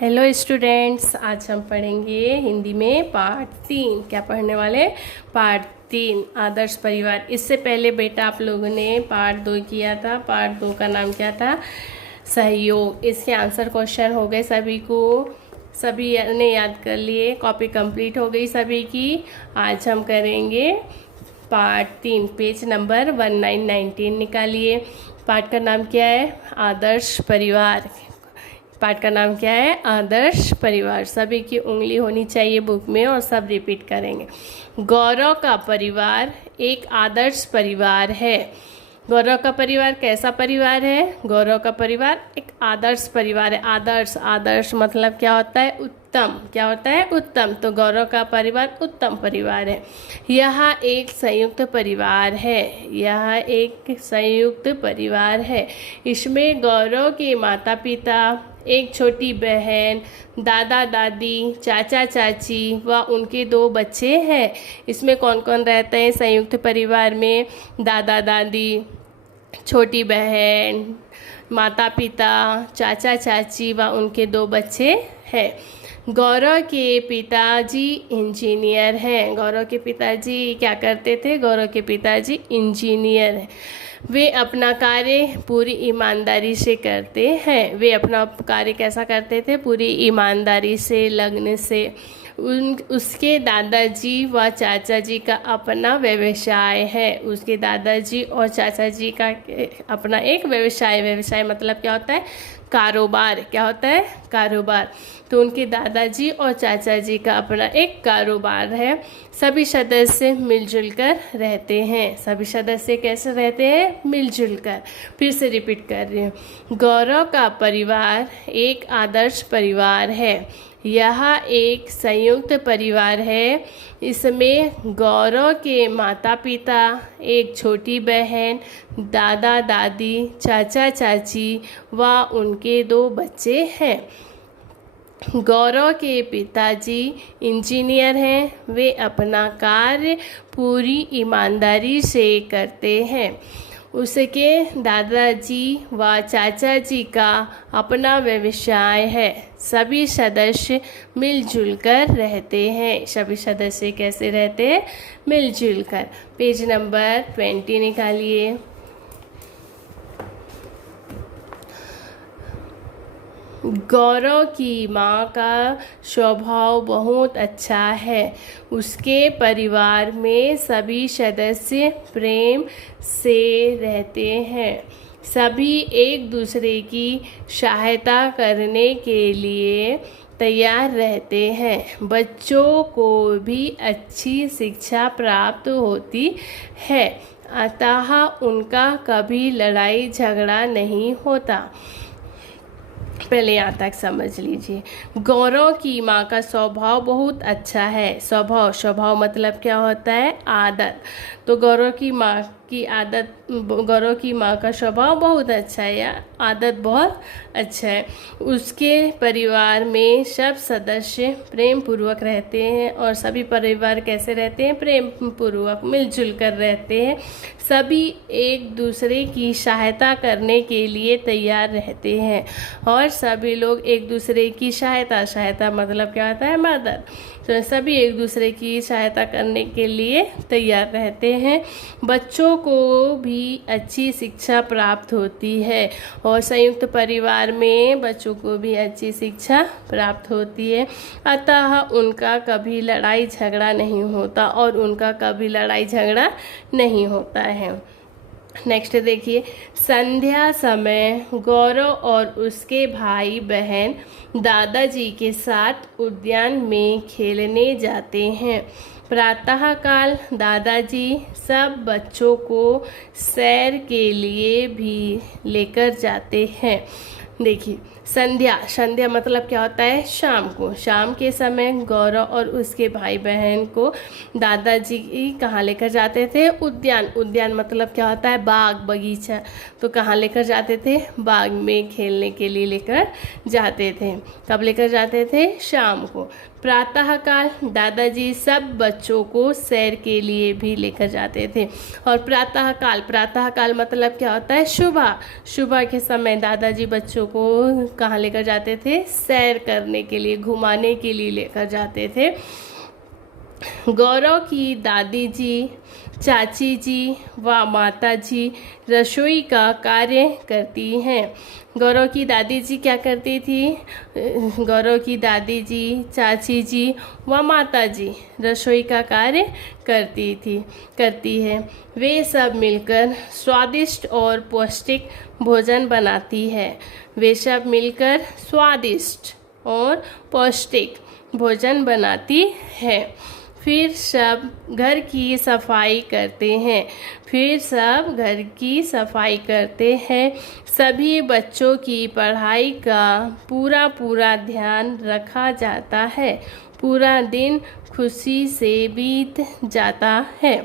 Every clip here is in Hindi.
हेलो स्टूडेंट्स, आज हम पढ़ेंगे हिंदी में पार्ट 3। क्या पढ़ने वाले? पार्ट 3 आदर्श परिवार। इससे पहले बेटा आप लोगों ने पार्ट 2 किया था। पार्ट 2 का नाम क्या था? सहयोग। इसके आंसर क्वेश्चन हो गए सभी को, सभी ने याद कर लिए, कॉपी कंप्लीट हो गई सभी की। आज हम करेंगे पार्ट 3। पेज नंबर 1919 निकालिए। पार्ट का नाम क्या है? आदर्श परिवार। पाठ का नाम क्या है? आदर्श परिवार। सभी की उंगली होनी चाहिए बुक में और सब रिपीट करेंगे। गौरव का परिवार एक आदर्श परिवार है। गौरव का परिवार कैसा परिवार है? गौरव का परिवार एक आदर्श परिवार है। आदर्श, आदर्श मतलब क्या होता है? उत्तम। क्या होता है? उत्तम। तो गौरव का परिवार उत्तम परिवार है। यह एक संयुक्त परिवार है। यह एक संयुक्त परिवार है। इसमें गौरव के माता पिता, एक छोटी बहन, दादा दादी, चाचा चाची व उनके 2 बच्चे हैं। इसमें कौन कौन रहते हैं संयुक्त परिवार में? दादा दादी, छोटी बहन, माता पिता, चाचा चाची व उनके 2 बच्चे हैं। गौरव के पिताजी इंजीनियर हैं। गौरव के पिताजी क्या करते थे? गौरव के पिताजी इंजीनियर हैं। वे अपना कार्य पूरी ईमानदारी से करते हैं। वे अपना कार्य कैसा करते थे? पूरी ईमानदारी से, लगन से। उसके दादाजी व चाचा जी का अपना व्यवसाय है। उसके दादाजी और चाचा जी का अपना एक व्यवसाय। व्यवसाय मतलब क्या होता है? कारोबार। क्या होता है? कारोबार। तो उनके दादाजी और चाचा जी का अपना एक कारोबार है। सभी सदस्य मिलजुल कर रहते हैं। सभी सदस्य कैसे रहते हैं? मिलजुल कर। फिर से रिपीट कर रही हूँ। गौरव का परिवार एक आदर्श परिवार है। यह एक संयुक्त परिवार है। इसमें गौरव के माता पिता, एक छोटी बहन, दादा दादी, चाचा चाची व उनके 2 बच्चे हैं। गौरव के पिताजी इंजीनियर हैं। वे अपना कार्य पूरी ईमानदारी से करते हैं। उसके दादाजी व चाचा जी का अपना व्यवसाय है। सभी सदस्य मिलजुल कर रहते हैं। सभी सदस्य कैसे रहते हैं? मिलजुल कर। पेज नंबर 20 निकालिए। गौरव की माँ का स्वभाव बहुत अच्छा है। उसके परिवार में सभी सदस्य प्रेम से रहते हैं। सभी एक दूसरे की सहायता करने के लिए तैयार रहते हैं। बच्चों को भी अच्छी शिक्षा प्राप्त होती है, अतः उनका कभी लड़ाई झगड़ा नहीं होता। पहले यहाँ तक समझ लीजिए। गौरव की माँ का स्वभाव बहुत अच्छा है। स्वभाव, स्वभाव मतलब क्या होता है? आदत। तो गौरव की माँ की आदत, गौरव की माँ का स्वभाव बहुत अच्छा है या आदत बहुत अच्छा है। उसके परिवार में सब सदस्य प्रेम पूर्वक रहते हैं। और सभी परिवार कैसे रहते हैं? प्रेम पूर्वक, मिलजुल कर रहते हैं। सभी एक दूसरे की सहायता करने के लिए तैयार रहते हैं। और सभी लोग एक दूसरे की सहायता, सहायता मतलब क्या होता है? मदद। तो सभी एक दूसरे की सहायता करने के लिए तैयार रहते हैं। बच्चों को भी अच्छी शिक्षा प्राप्त होती है। और संयुक्त परिवार में बच्चों को भी अच्छी शिक्षा प्राप्त होती है, अतः उनका कभी लड़ाई झगड़ा नहीं होता। और उनका कभी लड़ाई झगड़ा नहीं होता है। नेक्स्ट देखिए। संध्या समय गौरव और उसके भाई बहन दादाजी के साथ उद्यान में खेलने जाते हैं। प्रातःकाल दादाजी सब बच्चों को सैर के लिए भी लेकर जाते हैं। देखिए, संध्या, संध्या मतलब क्या होता है? शाम को। शाम के समय गौरव और उसके भाई बहन को दादाजी कहाँ लेकर जाते थे? उद्यान। उद्यान मतलब क्या होता है? बाग, बगीचा। तो कहाँ लेकर जाते थे? बाग में खेलने के लिए लेकर जाते थे। कब लेकर जाते थे? शाम को। प्रातःकाल दादाजी सब बच्चों को सैर के लिए भी लेकर जाते थे। और प्रातःकाल, प्रातःकाल मतलब क्या होता है? सुबह। सुबह के समय दादाजी बच्चों को कहाँ लेकर जाते थे? सैर करने के लिए, घुमाने के लिए लेकर जाते थे। गौरव की दादी जी, चाची जी व माता जी रसोई का कार्य करती हैं। गौरव की दादी जी क्या करती थी? गौरव की दादी जी, चाची जी व माता जी रसोई का कार्य करती है। वे सब मिलकर स्वादिष्ट और पौष्टिक भोजन बनाती है। वे सब मिलकर स्वादिष्ट और पौष्टिक भोजन बनाती है। फिर सब घर की सफाई करते हैं। सभी बच्चों की पढ़ाई का पूरा ध्यान रखा जाता है। पूरा दिन खुशी से बीत जाता है।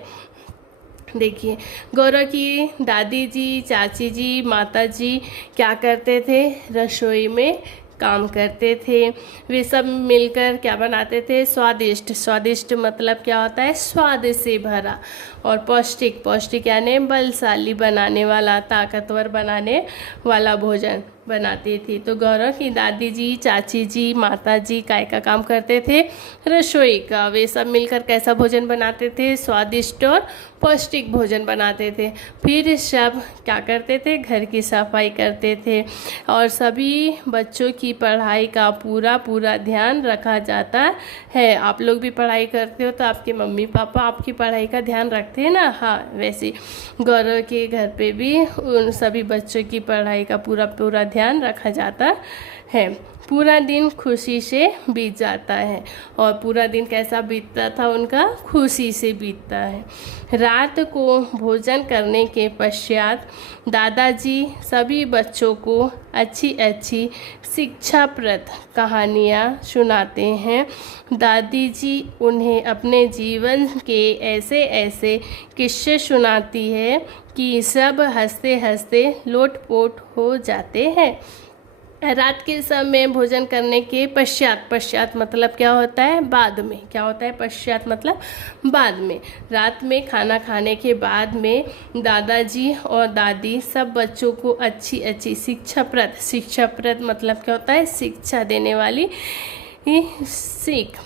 देखिए, गौरव की दादी जी, चाची जी, माता जी क्या करते थे? रसोई में काम करते थे। वे सब मिलकर क्या बनाते थे? स्वादिष्ट मतलब क्या होता है? स्वाद से भरा। और पौष्टिक यानी बलशाली बनाने वाला, ताकतवर बनाने वाला भोजन बनाती थी। तो गौरव की दादी जी, चाची जी, माता जी काय का काम करते थे? रसोई का। वे सब मिलकर कैसा भोजन बनाते थे? स्वादिष्ट और पौष्टिक भोजन बनाते थे। फिर सब क्या करते थे? घर की सफाई करते थे। और सभी बच्चों की पढ़ाई का पूरा ध्यान रखा जाता है। आप लोग भी पढ़ाई करते हो तो आपके मम्मी पापा आपकी पढ़ाई का ध्यान रखते हैं ना? हाँ, वैसे गौरव के घर पे भी उन सभी बच्चों की पढ़ाई का पूरा ध्यान रखा जाता है। पूरा दिन खुशी से बीत जाता है। और पूरा दिन कैसा बीतता था उनका? खुशी से बीतता है। रात को भोजन करने के पश्चात दादाजी सभी बच्चों को अच्छी शिक्षाप्रद कहानियाँ सुनाते हैं। दादी जी उन्हें अपने जीवन के ऐसे किस्से सुनाती है कि सब हंसते हंसते लोटपोट हो जाते हैं। रात के समय भोजन करने के पश्चात मतलब क्या होता है? बाद में। क्या होता है पश्चात मतलब? बाद में। रात में खाना खाने के बाद में दादाजी और दादी सब बच्चों को अच्छी शिक्षाप्रद मतलब क्या होता है? शिक्षा देने वाली सीख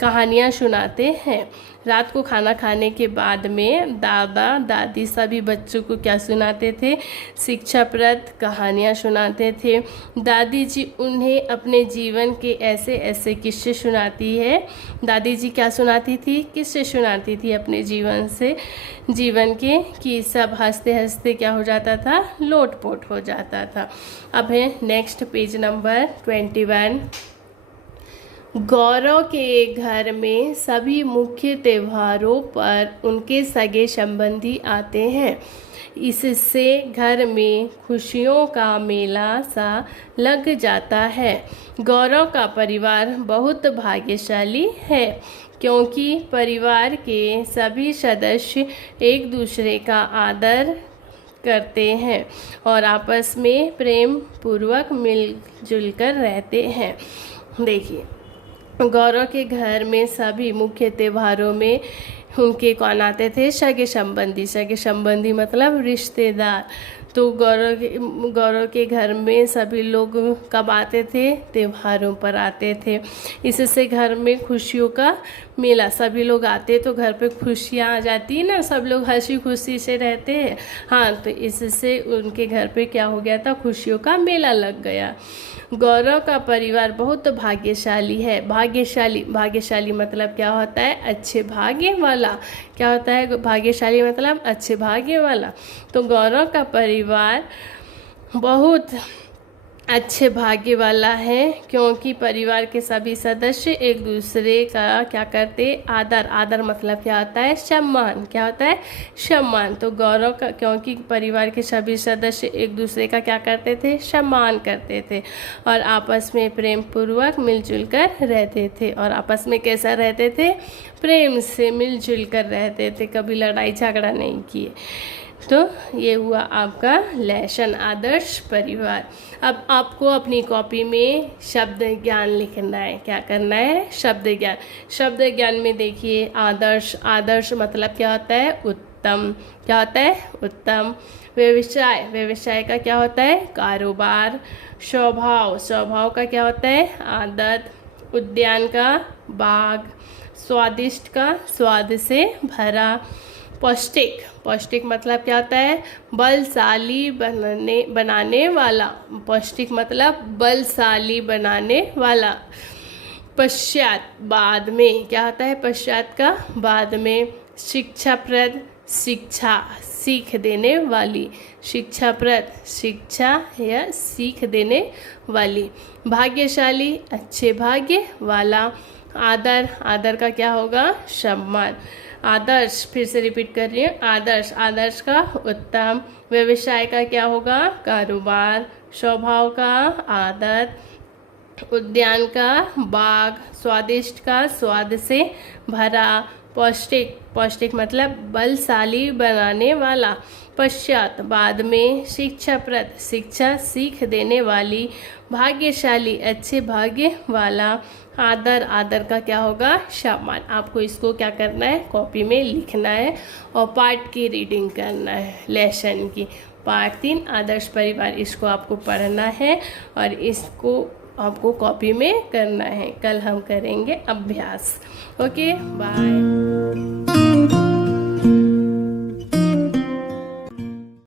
कहानियाँ सुनाते हैं। रात को खाना खाने के बाद में दादा दादी सभी बच्चों को क्या सुनाते थे? शिक्षाप्रद कहानियाँ सुनाते थे। दादी जी उन्हें अपने जीवन के ऐसे किस्से सुनाती है। दादी जी क्या सुनाती थी? किस्से सुनाती थी अपने जीवन के, कि सब हंसते हंसते क्या हो जाता था? लोटपोट हो जाता था। अब है नेक्स्ट पेज नंबर 21। गौरव के घर में सभी मुख्य त्योहारों पर उनके सगे संबंधी आते हैं। इससे घर में खुशियों का मेला सा लग जाता है। गौरव का परिवार बहुत भाग्यशाली है, क्योंकि परिवार के सभी सदस्य एक दूसरे का आदर करते हैं और आपस में प्रेम पूर्वक मिलजुल कर रहते हैं। देखिए, गौरव के घर में सभी मुख्य त्योहारों में उनके कौन आते थे? सगे संबंधी मतलब रिश्तेदार। तो गौरव के घर में सभी लोग कब आते थे? त्योहारों पर आते थे। इससे घर में खुशियों का मेला, सभी लोग आते तो घर पे खुशियाँ आ जाती है ना, सब लोग हंसी खुशी से रहते हैं। हाँ, तो इससे उनके घर पे क्या हो गया था? खुशियों का मेला लग गया। गौरव का परिवार बहुत भाग्यशाली है। भाग्यशाली मतलब क्या होता है? अच्छे भाग्य वाला। क्या होता है भाग्यशाली मतलब? अच्छे भाग्य वाला। तो गौरव का परिवार बहुत अच्छे भाग्य वाला है, क्योंकि परिवार के सभी सदस्य एक दूसरे का क्या करते? आदर मतलब क्या होता है? सम्मान। क्या होता है? सम्मान। तो गौरव का, क्योंकि परिवार के सभी सदस्य एक दूसरे का क्या करते थे? सम्मान करते थे और आपस में प्रेम पूर्वक मिलजुल कर रहते थे। और आपस में कैसा रहते थे? प्रेम से मिलजुल कर रहते थे, कभी लड़ाई झगड़ा नहीं किए। तो ये हुआ आपका लेसन आदर्श परिवार। अब आपको अपनी कॉपी में शब्द ज्ञान लिखना है। क्या करना है? शब्द ज्ञान में देखिए, आदर्श मतलब क्या होता है? उत्तम। उत्तम। क्या होता है? उत्तम। व्यवसाय, व्यवसाय का क्या होता है? कारोबार। स्वभाव, स्वभाव का क्या होता है? आदत। उद्यान का बाग। स्वादिष्ट का स्वाद से भरा। पौष्टिक, पौष्टिक मतलब क्या होता है? बलशाली बनाने वाला। पौष्टिक मतलब बलशाली बनाने वाला। पश्चात, बाद में। क्या होता है पश्चात का? बाद में। शिक्षाप्रद, शिक्षा सीख देने वाली। शिक्षाप्रद, शिक्षा या सीख देने वाली। भाग्यशाली, अच्छे भाग्य वाला। आदर, आदर का क्या होगा? सम्मान। आदर्श, फिर से रिपीट कर रही हूँ, आदर्श, आदर्श का उत्तम। व्यवसाय का क्या होगा? कारोबार। स्वभाव का आदत। उद्यान का बाग। स्वादिष्ट का स्वाद से भरा। पौष्टिक, पौष्टिक मतलब बलशाली बनाने वाला। पश्चात, बाद में। शिक्षाप्रद, शिक्षा सीख देने वाली। भाग्यशाली, अच्छे भाग्य वाला। आदर, आदर का क्या होगा? सम्मान। आपको इसको क्या करना है? कॉपी में लिखना है और पार्ट की रीडिंग करना है, लेसन की। पार्ट 3 आदर्श परिवार, इसको आपको पढ़ना है और इसको आपको कॉपी में करना है। कल हम करेंगे अभ्यास। Okay, bye.